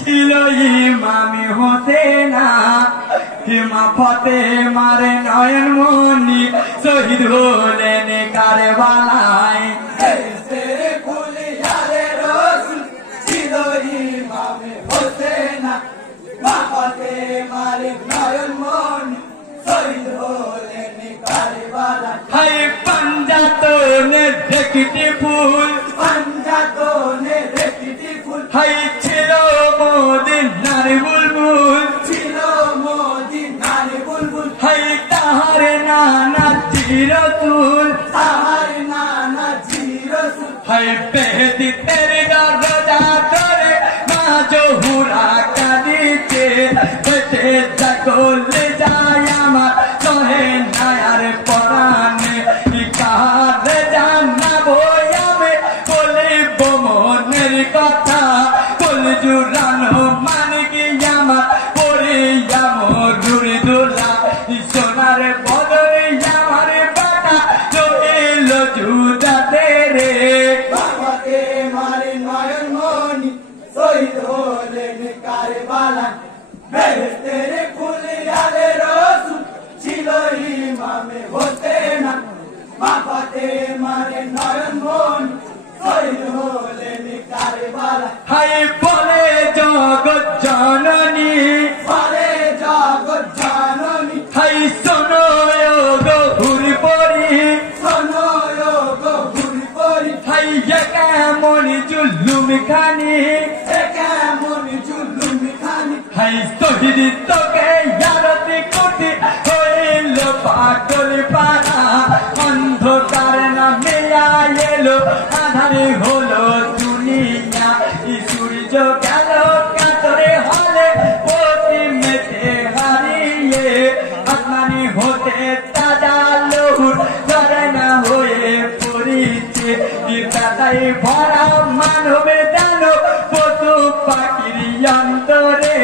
ছিল ইমামি হতে না হিমা ফতে মারে নয়ন মনি শহীদ হলেন কারবালায় ছিল ইমামি হতে না ফতে মারে নয়ন মনি শহীদ হলেন কারবালায় হাই পাঞ্জাতনে দেখতে ফুল পাঞ্জাতনে দেখতে ফুল হাই ছিল মদিনার বুলবুল ছিল মদিনার বুলবুল হাই তাহার নানা জিরতুল তাহার নানা জিরতুল হাই বেহেদি তেরে দরজা ধরে মা জহুরা কাঁদিতে বেঁচে সকলে যায় আমার সহে নায়ার পরাণে কাহারে জানাবো আমি বলিব মনের কথা বল জুড়ানো মানে কি আমার পড়িয়া মরুর দোলা সোনার বদলে আমার বাটা চলিল জুদাতে রে বাবাতে মারে নয়ন মনি শহীদ হলেন কারবালায় বেহেশতের ফুল আলে রসুল ছিল ইমামে হতে না বাবাতে মারে নয়ন মনি শহীদ হলেন কারবালায় হাই বলে জগৎ জননী বলে জগৎ জননী হাই শোনো গো ঘুরি পড়ি শোনো গো ঘুরি পড়ি হাই কেমন জুলুম খানি কেমন জুলুম খানি হাই শহীদ তোকে ইয়ারতি কোটি হইল পাগল পাড়া অন্ধকার নামে এলো আধারে হলো দুনিয়া সূর্য গেল কাতরে হলে পতি মেতে হারিয়ে আসমানি হতে তাজা লহুর ঝরনা হয়ে পড়িছে তাই ভরা মানবে জানো পশু পাখির অন্তরে